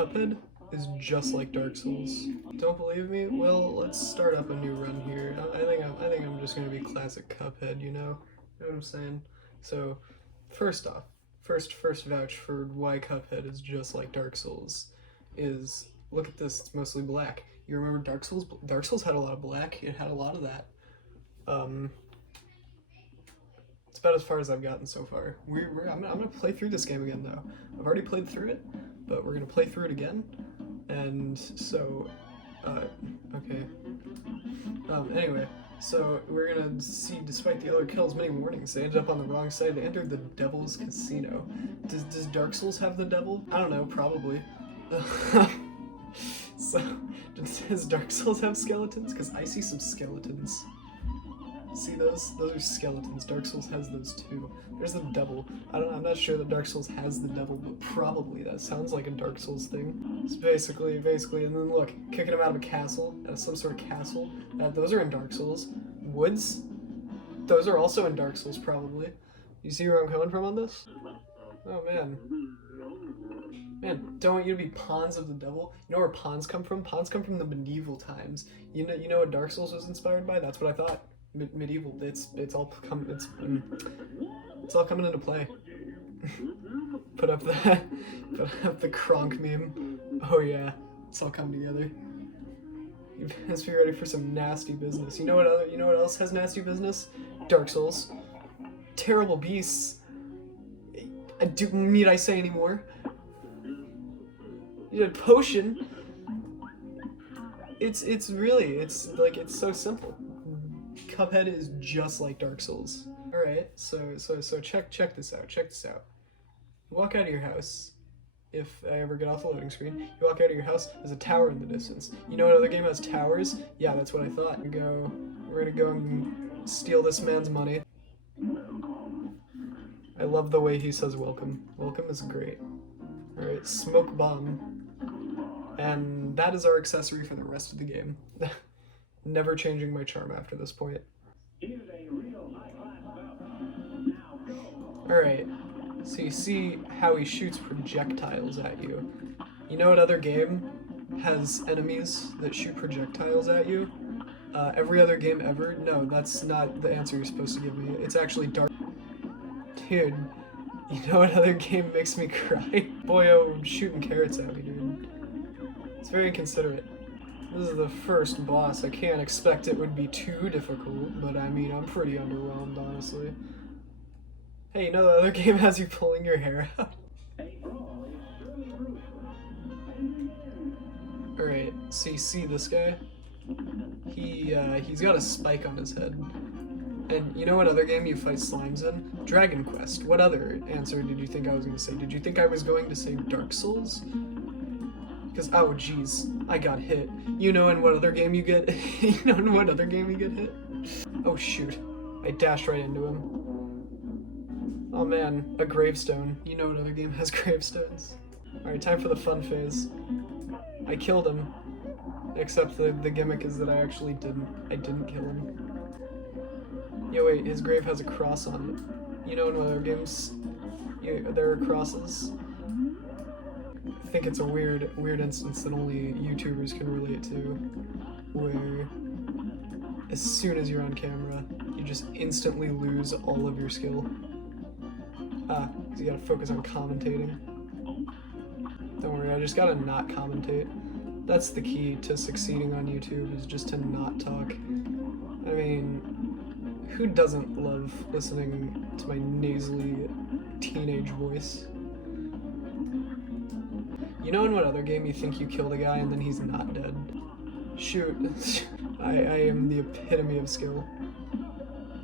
Cuphead is just like Dark Souls. Don't believe me? Well, let's start up a new run here. I think I'm just gonna be classic Cuphead, you know? You know what I'm saying? So, first off, first vouch for why Cuphead is just like Dark Souls is look at this, it's mostly black. You remember Dark Souls? Dark Souls had a lot of black, it had a lot of that. It's about as far as I've gotten so far. I'm gonna play through this game again though. I've already played through it, but we're gonna play through it again. And so, okay. Anyway, so we're gonna see, despite the other kills, many warnings. They ended up on the wrong side. They entered the Devil's Casino. Does Dark Souls have the devil? I don't know, probably. So, does Dark Souls have skeletons? Because I see some skeletons. See those? Those are skeletons. Dark Souls has those too. There's the devil. I'm not sure that Dark Souls has the devil, but probably. That sounds like a Dark Souls thing. It's basically, and then look, kicking him out of a castle, out of some sort of castle. Those are in Dark Souls. Woods? Those are also in Dark Souls, probably. You see where I'm coming from on this? Oh man. Man, don't want you to be pawns of the devil. You know where pawns come from? Pawns come from the medieval times. You know what Dark Souls was inspired by? That's what I thought. Medieval. It's all coming into play. put up the Kronk meme. Oh yeah, it's all coming together. You best be ready for some nasty business. You know what else has nasty business? Dark Souls. Terrible beasts. Need I say any more? You did potion. It's so simple. Cuphead is just like Dark Souls. Alright, so check this out. You walk out of your house. If I ever get off the loading screen, you walk out of your house, there's a tower in the distance. You know what other game has towers? Yeah, that's what I thought. We're gonna go and steal this man's money. I love the way he says welcome. Welcome is great. Alright, smoke bomb. And that is our accessory for the rest of the game. Never changing my charm after this point. Alright, so you see how he shoots projectiles at you. You know what other game has enemies that shoot projectiles at you? Every other game ever? No, that's not the answer you're supposed to give me. It's actually Dark... Dude, you know what other game makes me cry? Boyo shooting carrots at me, dude. It's very inconsiderate. This is the first boss. I can't expect it would be too difficult, but I mean, I'm pretty underwhelmed, honestly. Hey, you know the other game has you pulling your hair out? Alright, so you see this guy? He's got a spike on his head. And you know what other game you fight slimes in? Dragon Quest. What other answer did you think I was going to say? Did you think I was going to say Dark Souls? Because, oh jeez, I got hit. You know in what other game you get you know in what other game you get hit? Oh shoot, I dashed right into him. Oh man, a gravestone. You know what other game has gravestones? Alright, time for the fun phase. I killed him. Except the gimmick is that I actually didn't kill him. Yo wait, his grave has a cross on it. You know in other games there are crosses? I think it's a weird instance that only YouTubers can relate to, where as soon as you're on camera, you just instantly lose all of your skill. Because you gotta focus on commentating. Don't worry, I just gotta not commentate. That's the key to succeeding on YouTube, is just to not talk. I mean, who doesn't love listening to my nasally teenage voice? You know in what other game you think you killed a guy and then he's not dead? Shoot, I am the epitome of skill.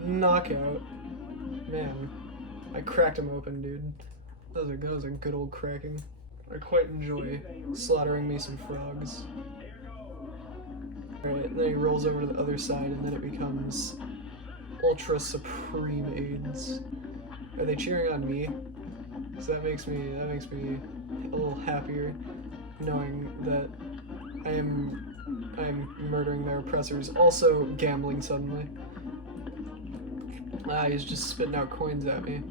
Knockout. Man, I cracked him open, dude. Those are good old cracking. I quite enjoy slaughtering me some frogs. Alright, then he rolls over to the other side and then it becomes Ultra Supreme AIDS. Are they cheering on me? So that makes me a little happier knowing that I'm murdering their oppressors. Also gambling suddenly. He's just spitting out coins at me.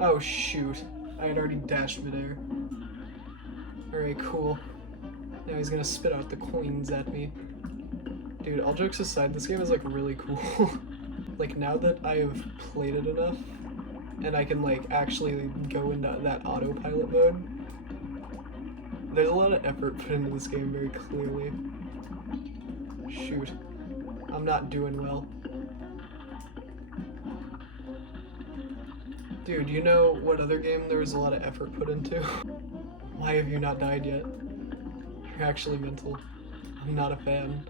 Oh shoot. I had already dashed midair. Alright, cool. Now he's gonna spit out the coins at me. Dude, all jokes aside, this game is like really cool. Like now that I have played it enough, and I can like actually go into that autopilot mode, there's a lot of effort put into this game very clearly. Shoot. I'm not doing well. Dude, you know what other game there was a lot of effort put into? Why have you not died yet? You're actually mental. I'm not a fan.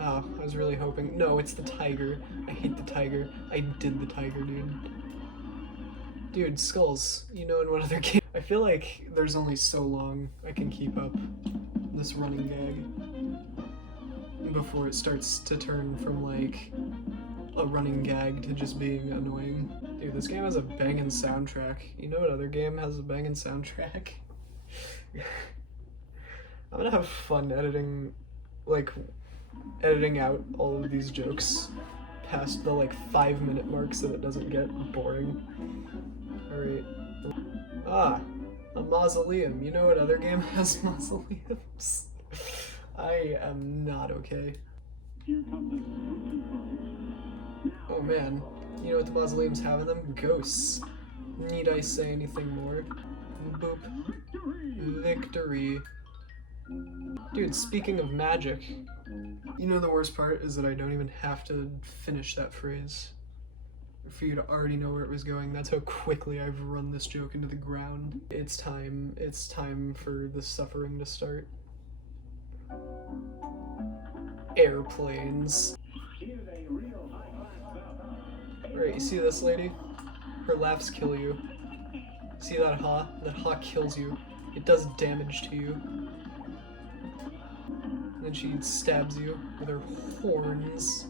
Oh, I was really hoping. No, it's the tiger. I hate the tiger. I did the tiger, dude. Dude, skulls. You know in what other game? I feel like there's only so long I can keep up this running gag before it starts to turn from like a running gag to just being annoying. Dude, this game has a banging soundtrack. You know what other game has a banging soundtrack? I'm gonna have fun editing out all of these jokes past the like 5-minute mark so that it doesn't get boring. Alright. Ah, a mausoleum. You know what other game has mausoleums? I am not okay. Oh man, you know what the mausoleums have in them? Ghosts. Need I say anything more? Boop. Victory. Dude, speaking of magic, you know the worst part is that I don't even have to finish that phrase for you to already know where it was going. That's how quickly I've run this joke into the ground. It's time for the suffering to start. Airplanes. Alright, you see this lady? Her laughs kill you. See that ha? That ha kills you. It does damage to you. And then she stabs you with her horns.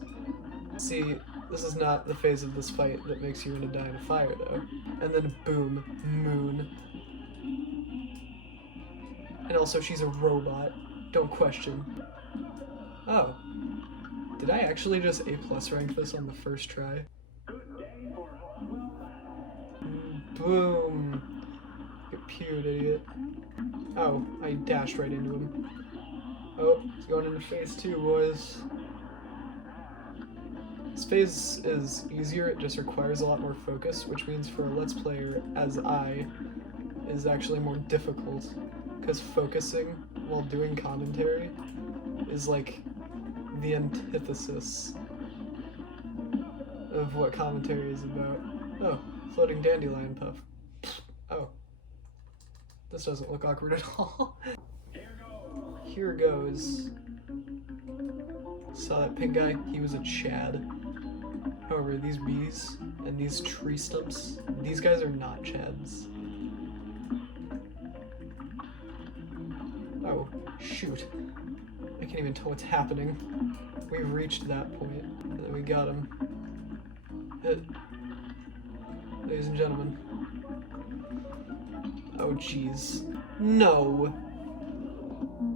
See, this is not the phase of this fight that makes you want to die in a fire, though. And then boom, moon. And also she's a robot. Don't question. Oh. Did I actually just A+ rank this on the first try? Boom. Get pewed, idiot. Oh, I dashed right into him. Oh, he's going into phase 2, boys. This phase is easier, it just requires a lot more focus, which means for a Let's Player as I is actually more difficult, because focusing while doing commentary is like the antithesis of what commentary is about. Oh, floating dandelion puff. Oh. This doesn't look awkward at all. Here goes. Saw that pink guy? He was a Chad. However, these bees and these tree stumps, these guys are not Chads. Oh, shoot. I can't even tell what's happening. We've reached that point, and we got him. Hit. Ladies and gentlemen. Oh, jeez. No!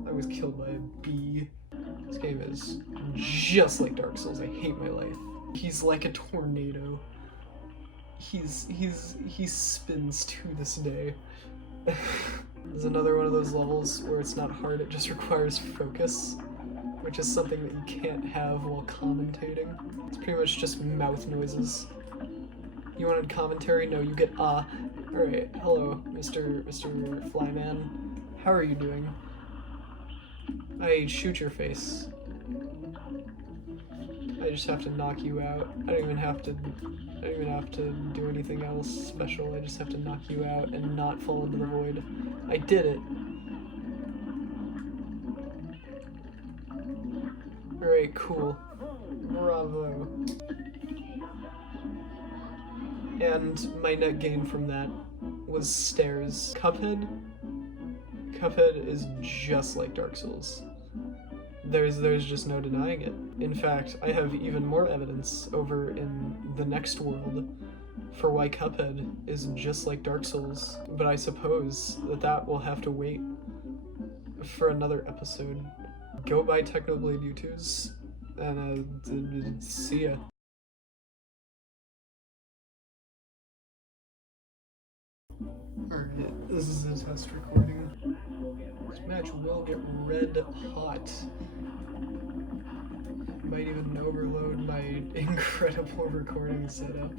I was killed by a bee. This game is just like Dark Souls. I hate my life. He's like a tornado. He spins to this day. There's another one of those levels where it's not hard, it just requires focus, which is something that you can't have while commentating. It's pretty much just mouth noises. You wanted commentary? No, you get ah. Alright, hello, Mr. Flyman. How are you doing? I shoot your face. I just have to knock you out. I don't even have to do anything else special. I just have to knock you out and not fall into the void. I did it. Alright, cool. Bravo. And my net gain from that was stairs. Cuphead is just like Dark Souls. There's just no denying it. In fact, I have even more evidence over in the next world for why Cuphead is just like Dark Souls, but I suppose that will have to wait for another episode. Go buy Technoblade U2s, and see ya. Alright, this is a test recording. This match will get red hot. Might even overload my incredible recording setup.